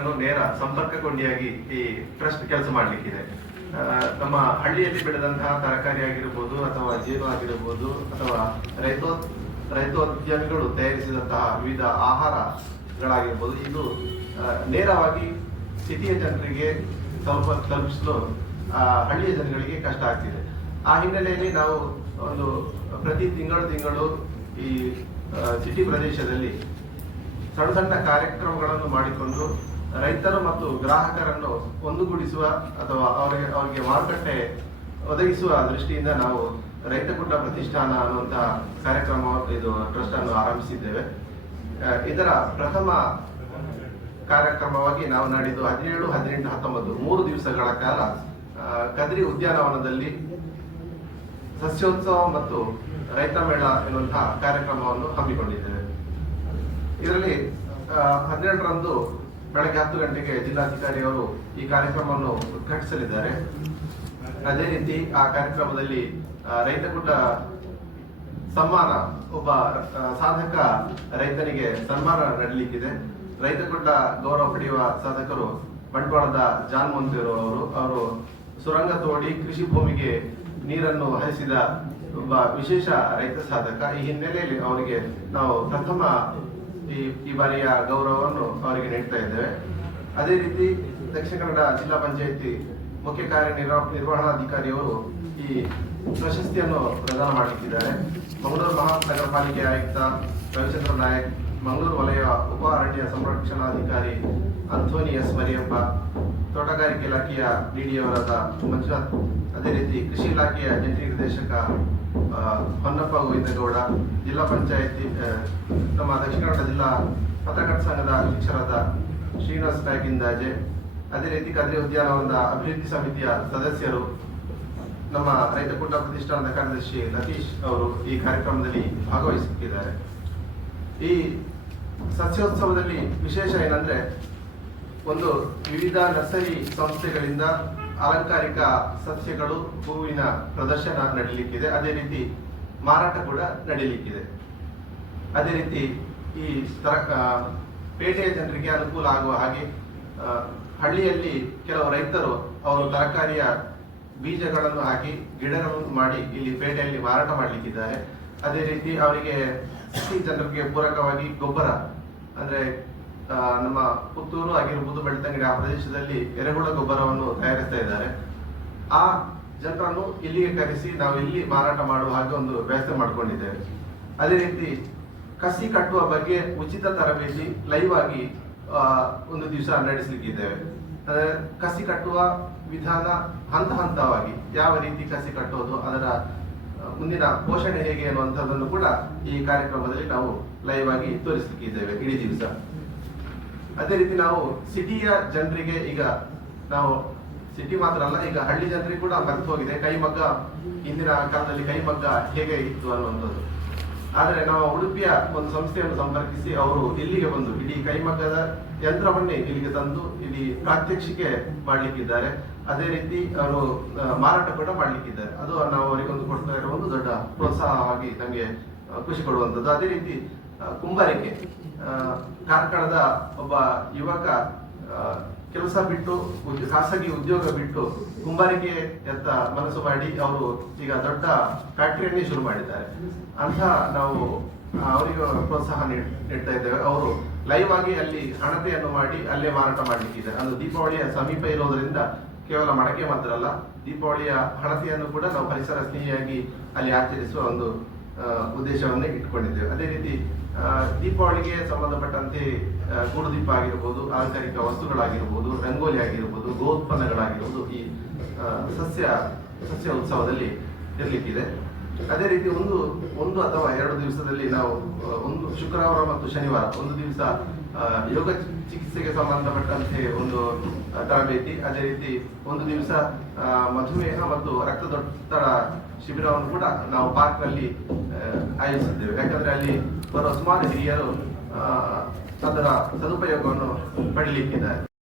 ರೈತರನ್ನು ನೇರ ಸಂಪರ್ಕ ಕೊಂಡಿಯಾಗಿ ಈ ಟ್ರಸ್ಟ್ ಕೆಲಸ ಮಾಡಲಿಕ್ಕಿದೆ. ನಮ್ಮ ಹಳ್ಳಿಯಲ್ಲಿ ಬೆಳೆದಂತಹ ತರಕಾರಿ ಆಗಿರ್ಬೋದು ಅಥವಾ ಜೀವ ಆಗಿರ್ಬೋದು ಅಥವಾ ರೈತೋ ರೈತೋದ್ಯಮಿಗಳು ತಯಾರಿಸಿದಂತಹ ವಿವಿಧ ಆಹಾರಗಳಾಗಿರ್ಬೋದು, ಇದು ನೇರವಾಗಿ ಸಿಟಿಯ ಜನರಿಗೆ ತಲುಪ, ತಲುಪಿಸಲು ಹಳ್ಳಿಯ ಜನಗಳಿಗೆ ಕಷ್ಟ ಆಗ್ತಿದೆ. ಆ ಹಿನ್ನೆಲೆಯಲ್ಲಿ ನಾವು ಒಂದು ಪ್ರತಿ ತಿಂಗಳು ತಿಂಗಳು ಈ ಸಿಟಿ ಪ್ರದೇಶದಲ್ಲಿ ಸಣ್ಣ ಸಣ್ಣ ಕಾರ್ಯಕ್ರಮಗಳನ್ನು ಮಾಡಿಕೊಂಡು ರೈತರು ಮತ್ತು ಗ್ರಾಹಕರನ್ನು ಒಂದುಗೂಡಿಸುವ ಅಥವಾ ಅವರಿಗೆ ಅವರಿಗೆ ಮಾರುಕಟ್ಟೆ ಒದಗಿಸುವ ದೃಷ್ಟಿಯಿಂದ ನಾವು ರೈತ ಕುಟ ಪ್ರತಿಷ್ಠಾನ ಅನ್ನುವಂತಹ ಕಾರ್ಯಕ್ರಮ ಇದು ಟ್ರಸ್ಟ್ ಅನ್ನು ಆರಂಭಿಸಿದ್ದೇವೆ. ಇದರ ಪ್ರಥಮ ಕಾರ್ಯಕ್ರಮವಾಗಿ ನಾವು ನಾಡಿದ್ದು ಹದಿನೇಳು ಹದಿನೆಂಟು ಹತ್ತೊಂಬತ್ತು ಮೂರು ದಿವಸಗಳ ಕಾಲ ಕದ್ರಿ ಉದ್ಯಾನವನದಲ್ಲಿ ಸಸ್ಯೋತ್ಸವ ಮತ್ತು ರೈತ ಮೇಳ ಎನ್ನುವಂತಹ ಕಾರ್ಯಕ್ರಮವನ್ನು ಹಮ್ಮಿಕೊಂಡಿದ್ದೇವೆ. ಇದರಲ್ಲಿ ಆ, ಹನ್ನೆರಡರಂದು ಬೆಳಗ್ಗೆ ಹತ್ತು ಗಂಟೆಗೆ ಜಿಲ್ಲಾಧಿಕಾರಿ ಅವರು ಈ ಕಾರ್ಯಕ್ರಮವನ್ನು ಉದ್ಘಾಟಿಸಲಿದ್ದಾರೆ. ಅದೇ ರೀತಿ ಆ ಕಾರ್ಯಕ್ರಮದಲ್ಲಿ ರೈತಕೂಟ ರೈತ ಕೂಟ ಸನ್ಮಾನ ಒಬ್ಬ ಸಾಧಕ ರೈತನಿಗೆ ಸನ್ಮಾನ ನಡೆಯಲಿಕ್ಕಿದೆ ರೈತಕೂಟ ಗೌರವ ಪಡೆಯುವ ಸಾಧಕರು ಬಂಟ್ವಾಳದ ಜಾನ್ ಮೊಂತೇರು ಅವರು ಅವರು ಸುರಂಗ ತೋಡಿ ಕೃಷಿ ಭೂಮಿಗೆ ನೀರನ್ನು ಹರಿಸಿದ ಒಬ್ಬ ವಿಶೇಷ ರೈತ ಸಾಧಕ. ಈ ಹಿನ್ನೆಲೆಯಲ್ಲಿ ಅವರಿಗೆ ನಾವು ಪ್ರಥಮ ಈ ಈ ಬಾರಿಯ ಗೌರವವನ್ನು ಅವರಿಗೆ ನೀಡ್ತಾ ಇದ್ದೇವೆ. ಅದೇ ರೀತಿ ದಕ್ಷಿಣ ಕನ್ನಡ ಜಿಲ್ಲಾ ಪಂಚಾಯಿತಿ ಮುಖ್ಯ ಕಾರ್ಯನಿರ್ವ, ನಿರ್ವಹಣಾಧಿಕಾರಿಯವರು ಈ ಪ್ರಶಸ್ತಿಯನ್ನು ಪ್ರದಾನ ಮಾಡುತ್ತಿದ್ದಾರೆ ಮಂಗಳೂರು ಮಹಾನಗರ ಪಾಲಿಕೆ ಆಯುಕ್ತ ರವಿಚಂದ್ರ ನಾಯಕ್, ಮಂಗಳೂರು ವಲಯ ಉಪ ಅರಣ್ಯ ಸಂರಕ್ಷಣಾಧಿಕಾರಿ ಅಂಥೋನಿ ಎಸ್ ಮರಿಯಪ್ಪ, ತೋಟಗಾರಿಕೆ ಇಲಾಖೆಯ ಡಿಡಿಯವರಾದ ಮಂಜುನಾಥ್, ಅದೇ ರೀತಿ ಕೃಷಿ ಇಲಾಖೆಯ ಜಂಟಿ ನಿರ್ದೇಶಕ ಹೊನ್ನಪ್ಪ ಗೋವಿಂದಗೌಡ ಜಿಲ್ಲಾ ಪಂಚಾಯತಿ ನಮ್ಮ ದಕ್ಷಿಣ ಕನ್ನಡ ಜಿಲ್ಲಾ ಪತ್ರಕರ್ತ ಸಂಘದ ಅಧ್ಯಕ್ಷರಾದ ಶ್ರೀನಿವಾಸ್ ನಾಯಕಿಂದಾಜೆ ಅದೇ ರೀತಿ ಕದ್ರಿ ಉದ್ಯಾನವನದ ಅಭಿವೃದ್ಧಿ ಸಮಿತಿಯ ಸದಸ್ಯರು, ನಮ್ಮ ರೈತ ಕೂಟ ಪ್ರತಿಷ್ಠಾನದ ಕಾರ್ಯದರ್ಶಿ ಲತೀಶ್ ಅವರು ಈ ಕಾರ್ಯಕ್ರಮದಲ್ಲಿ ಭಾಗವಹಿಸುತ್ತಿದ್ದಾರೆ. ಈ ಸಸ್ಯೋತ್ಸವದಲ್ಲಿ ವಿಶೇಷ ಏನಂದ್ರೆ, ಒಂದು ವಿವಿಧ ನರ್ಸರಿ ಸಂಸ್ಥೆಗಳಿಂದ ಅಲಂಕಾರಿಕ ಸಸ್ಯಗಳು ಹೂವಿನ ಪ್ರದರ್ಶನ ನಡೀಲಿಕ್ಕಿದೆ. ಅದೇ ರೀತಿ ಮಾರಾಟ ಕೂಡ ನಡೀಲಿಕ್ಕಿದೆ. ಅದೇ ರೀತಿ ಈ ತರ ಪೇಟೆಯ ಜನರಿಗೆ ಅನುಕೂಲ ಆಗುವ ಹಾಗೆ ಹಳ್ಳಿಯಲ್ಲಿ ಕೆಲವು ರೈತರು ಅವರು ತರಕಾರಿಯ ಬೀಜಗಳನ್ನು ಹಾಕಿ ಗಿಡಗಳನ್ನು ಮಾಡಿ ಇಲ್ಲಿ ಪೇಟೆಯಲ್ಲಿ ಮಾರಾಟ ಮಾಡಲಿಕ್ಕಿದ್ದಾರೆ. ಅದೇ ರೀತಿ ಅವರಿಗೆ ಜನರಿಗೆ ಪೂರಕವಾಗಿ ಗೊಬ್ಬರ, ಅಂದ್ರೆ ನಮ್ಮ ಪುತ್ತೂರು ಆಗಿರ್ಬೋದು ಬೆಳ್ತಂಗಡಿ ಆ ಪ್ರದೇಶದಲ್ಲಿ ಎರೆಹುಳ ಗೊಬ್ಬರವನ್ನು ತಯಾರಿಸ್ತಾ ಇದ್ದಾರೆ. ಆ ಜನರನ್ನು ಇಲ್ಲಿಗೆ ಕರೆಸಿ ನಾವು ಇಲ್ಲಿ ಮಾರಾಟ ಮಾಡುವ ಹಾಗೆ ಒಂದು ವ್ಯವಸ್ಥೆ ಮಾಡಿಕೊಂಡಿದ್ದೇವೆ. ಅದೇ ರೀತಿ ಕಸಿ ಕಟ್ಟುವ ಬಗ್ಗೆ ಉಚಿತ ತರಬೇತಿ ಲೈವ್ ಆಗಿ ಒಂದು ದಿವಸ ನಡೆಸಲಿಕ್ಕಿದ್ದೇವೆ. ಕಸಿ ಕಟ್ಟುವ ವಿಧಾನ ಹಂತ ಹಂತವಾಗಿ ಯಾವ ರೀತಿ ಕಸಿ ಕಟ್ಟೋದು ಅದರ ಮುಂದಿನ ಪೋಷಣೆ ಹೇಗೆ ಅನ್ನುವಂಥದ್ದನ್ನು ಕೂಡ ಈ ಕಾರ್ಯಕ್ರಮದಲ್ಲಿ ನಾವು ಲೈವ್ ಆಗಿ ತೋರಿಸಲಿಕ್ಕಿದ್ದೇವೆ ಇಡೀ ದಿವಸ. ಅದೇ ರೀತಿ ನಾವು ಸಿಟಿಯ ಜನರಿಗೆ ಈಗ ನಾವು ಸಿಟಿ ಮಾತ್ರ ಅಲ್ಲ ಈಗ ಹಳ್ಳಿ ಜನರಿಗೆ ಕೂಡ ಮರೆತು ಹೋಗಿದೆ. ಕೈಮಗ್ಗ ಹಿಂದಿನ ಕಾಲದಲ್ಲಿ ಕೈಮಗ್ಗ ಹೇಗೆ ಇತ್ತು ಅನ್ನುವಂಥದ್ದು. ಆದರೆ ನಾವು ಉಡುಪಿಯ ಒಂದು ಸಂಸ್ಥೆಯನ್ನು ಸಂಪರ್ಕಿಸಿ ಅವರು ಇಲ್ಲಿಗೆ ಬಂದು ಇಡೀ ಕೈಮಗ್ಗದ ಯಂತ್ರವನ್ನೇ ಇಲ್ಲಿಗೆ ತಂದು ಇಲ್ಲಿ ಪ್ರಾತ್ಯಕ್ಷಿಕೆ ಮಾಡಲಿಕ್ಕಿದ್ದಾರೆ. ಅದೇ ರೀತಿ ಅವರು ಮಾರಾಟ ಕೂಡ ಮಾಡಲಿಕ್ಕಿದ್ದಾರೆ. ಅದು ನಾವು ಅವರಿಗೊಂದು ಕೊಡ್ತಾ ಇರೋ ಒಂದು ದೊಡ್ಡ ಪ್ರೋತ್ಸಾಹವಾಗಿ ನಮಗೆ ಆ, ಖುಷಿ ಕೊಡುವಂಥದ್ದು. ಅದೇ ರೀತಿ ಕುಂಬಾರಿಕೆ. ಕಾರ್ಕಳದ ಒಬ್ಬ ಯುವಕ ಕೆಲಸ ಬಿಟ್ಟು ಖಾಸಗಿ ಉದ್ಯೋಗ ಬಿಟ್ಟು ಕುಂಬಾರಿಕೆ ಎತ್ತ ಮನಸ್ಸು ಮಾಡಿ ಅವರು ಈಗ ದೊಡ್ಡ ಫ್ಯಾಕ್ಟರಿಯನ್ನೇ ಶುರು ಮಾಡಿದ್ದಾರೆ. ಅಂತ ನಾವು ಅವರಿಗೆ ಪ್ರೋತ್ಸಾಹ ನೀಡ್- ನೀಡ್ತಾ ಇದ್ದೇವೆ. ಅವರು ಲೈವ್ ಆಗಿ ಅಲ್ಲಿ ಹಣತೆಯನ್ನು ಮಾಡಿ ಅಲ್ಲೇ ಮಾರಾಟ ಮಾಡಲಿಕ್ಕಿದೆ ಅದು ದೀಪಾವಳಿಯ ಸಮೀಪ ಇರೋದ್ರಿಂದ ಕೇವಲ ಮಡಕೆ ಮಾತ್ರ ಅಲ್ಲ, ದೀಪಾವಳಿಯ ಹಣತೆಯನ್ನು ಕೂಡ ನಾವು ಪರಿಸರ ಸ್ನೇಹಿಯಾಗಿ ಅಲ್ಲಿ ಆಚರಿಸುವ ಒಂದು ಉದ್ದೇಶವನ್ನೇ ಇಟ್ಕೊಂಡಿದ್ದೇವೆ. ಅದೇ ರೀತಿ ದೀಪಾವಳಿಗೆ ಸಂಬಂಧಪಟ್ಟಂತೆ ಆ, ಗೂಡುದೀಪ ಆಗಿರ್ಬೋದು ಆಂತರಿಕ ವಸ್ತುಗಳಾಗಿರ್ಬೋದು ರಂಗೋಲಿ ಆಗಿರ್ಬೋದು ಗೋತ್ಪನ್ನಗಳಾಗಿರ್ಬೋದು ಈ ಸಸ್ಯ ಸಸ್ಯ ಉತ್ಸವದಲ್ಲಿ ಇರಲಿಕ್ಕಿದೆ. ಅದೇ ರೀತಿ ಒಂದು ಒಂದು ಅಥವಾ ಎರಡು ದಿವಸದಲ್ಲಿ ನಾವು ಒಂದು ಶುಕ್ರವಾರ ಮತ್ತು ಶನಿವಾರ ಒಂದು ದಿವಸ ಯೋಗ ಚಿಕಿತ್ಸೆಗೆ ಸಂಬಂಧಪಟ್ಟಂತೆ ಒಂದು ತರಬೇತಿ ಅದೇ ರೀತಿ ಒಂದು ದಿವಸ ಮಧುಮೇಹ ಮತ್ತು ರಕ್ತದೊತ್ತಡ ಶಿಬಿರವನ್ನು ಕೂಡ ನಾವು ಪಾರ್ಕ್ನಲ್ಲಿ ಆಯೋಜಿಸಿದ್ದೇವೆ ಯಾಕಂದ್ರೆ ಅಲ್ಲಿ ಬರುವ ಸುಮಾರು ಹಿರಿಯರು ಅದರ ಸದುಪಯೋಗವನ್ನು ಪಡೀಲಿಕ್ಕಿದ್ದಾರೆ.